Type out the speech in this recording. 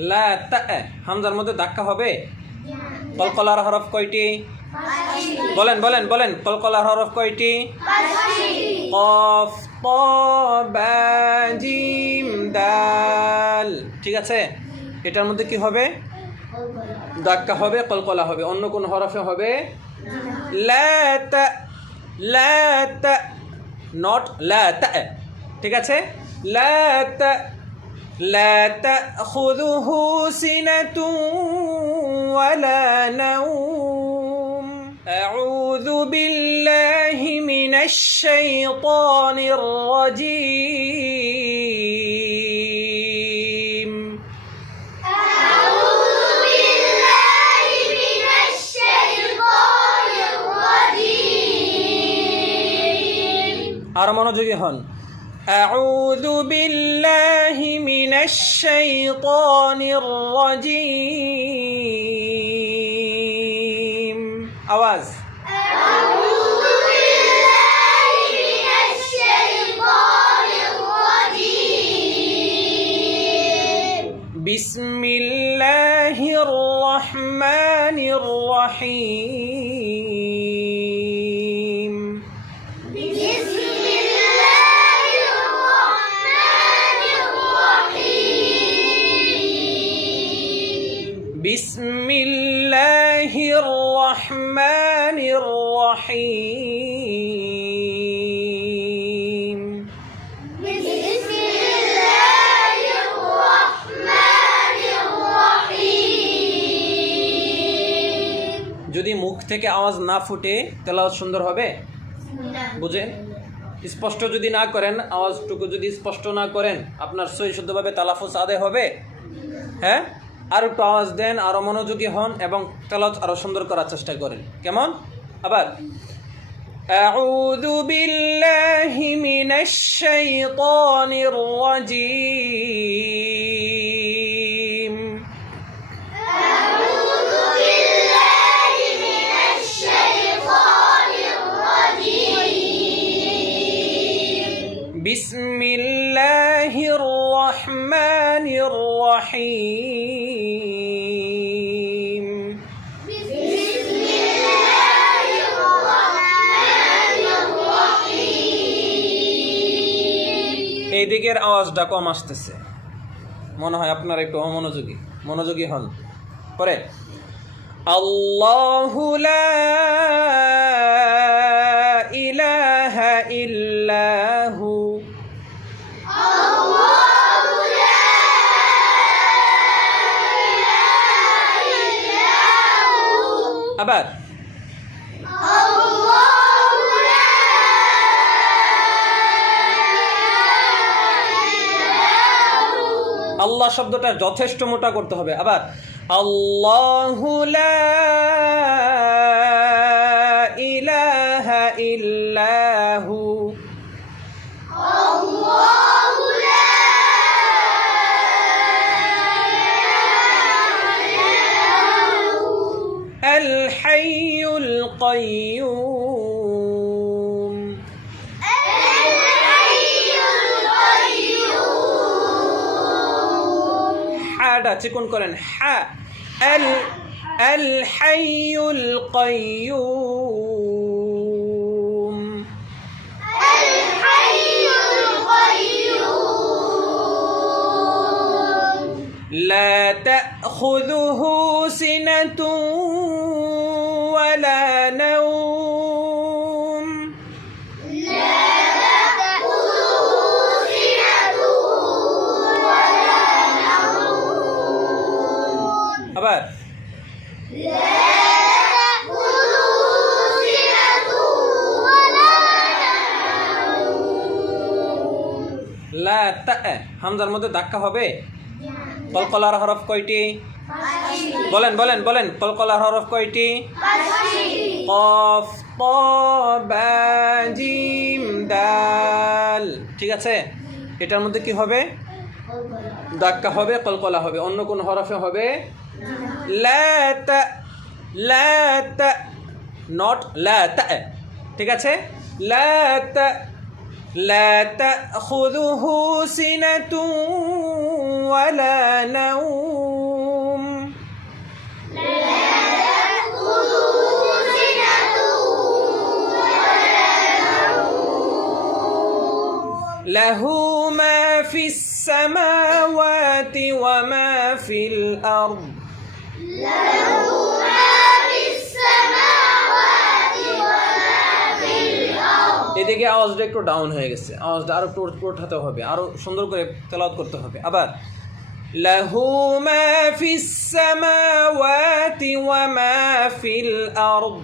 লা তা, হামজার মধ্যে ধাক্কা হবে? কলকলার হরফ কয়টি? বলেন বলেন বলেন, কলকলার হরফ কয়টি? কফ, ত, বা, জিম, দাল। ঠিক আছে, এটার মধ্যে কি হবে? ধাক্কা হবে, কলকলা হবে। অন্য কোন হরফে হবে? লা তা, লা তা, নট লা তা। ঠিক আছে, লা তা, লা তাখুযুহু সিনাতুন ওয়ালা নাওম। আউযু বিল্লাহি মিনাশ শাইতানির রাজীম। আর মনোযোগী হন। আউযু বিল্লাহি মিনাশ শাইতানির রাজীম। আওয়াজ। আউযু বিল্লাহি মিনাশ শাইতানির রাজীম। বিসমিল্লাহির রহমানির রহিম। বিসমিল্লাহির রহমানির রহিম। বিসমিল্লাহির রহমানির রহিম। যদি মুখ থেকে আওয়াজ না ফুটে তেলাওয়াত সুন্দর হবে? বুঝেন? স্পষ্ট যদি না করেন, আওয়াজটুকু যদি স্পষ্ট না করেন, আপনার সহি শুদ্ধভাবে তালাফুজ আদায় হবে? হ্যাঁ, আর একটু আওয়াজ দেন, আরো মনোযোগী হন এবং তেলাওয়াত আরো সুন্দর করার চেষ্টা করেন। কেমন? আবার আউযু বিল্লাহি মিনাশ শাইতানির রাজীম। আউযু বিল্লাহি মিনাশ শাইতানির রাজীম। বিসমিল্লাহির রহমানির রহিম। বিসমিল্লাহির রহমানির রহিম। এই দিকের আওয়াজটা কম আসতেছে, মনে হয় আপনারা একটু মনোযোগী হন। পরে আল্লাহু লা ইলাহা ইল্লাহু। আল্লাহু লা ইলাহা ইল্লাহু। আবার আল্লাহু লা ইলাহা। আল্লাহ শব্দটা যথেষ্ট মোটা করতে হবে। আবার আল্লাহু লা ইলাহা ইল্লাহু। আল্লাহু লা ইলাহা। আল হাইয়ুল কাইয়্যুম। আল-হাইয়ুল কাইয়্যুম। হাটা চিকন করেন, হা। আল হাইয়ুল কাইয়্যুম। আল-হাইয়ুল কাইয়্যুম। লা তাখুযুহু সিনাতুন ওয়ালা নাওম। لا تأخذه سنة ولا نوم. আবার لا تأخذه سنة ولا نوم. লা তা, হামজার মধ্যে ধাক্কা হবে? কলকলার হরফ কয়টি? বলেন বলেন বলেন, কলকলার হরফ কয়টি? কফ, ত, বা, জিম, দাল। ঠিক আছে, এটার মধ্যে কি হবে? ধাক্কা হবে, কলকলা হবে। অন্য কোন হরফে হবে? লা তা, লা তা, নট লা তা। ঠিক আছে, লা তা, লা তাখুযুহু সিনাতুন ওয়ালা নাওম। লাহু মা ফিস সামাওয়াতি ওয়া মা ফিল আরদ له ما في السماوات وما في الأرض এদিকে আওয়াজটা একটু ডাউন হয়ে গেছে, আওয়াজটা আরো একটু উঠাতে হবে, আরো সুন্দর করে তেলাওয়াত করতে হবে। আবার লাহু মা ফিস সামাওয়াতি ওয়া মা ফিল আরদ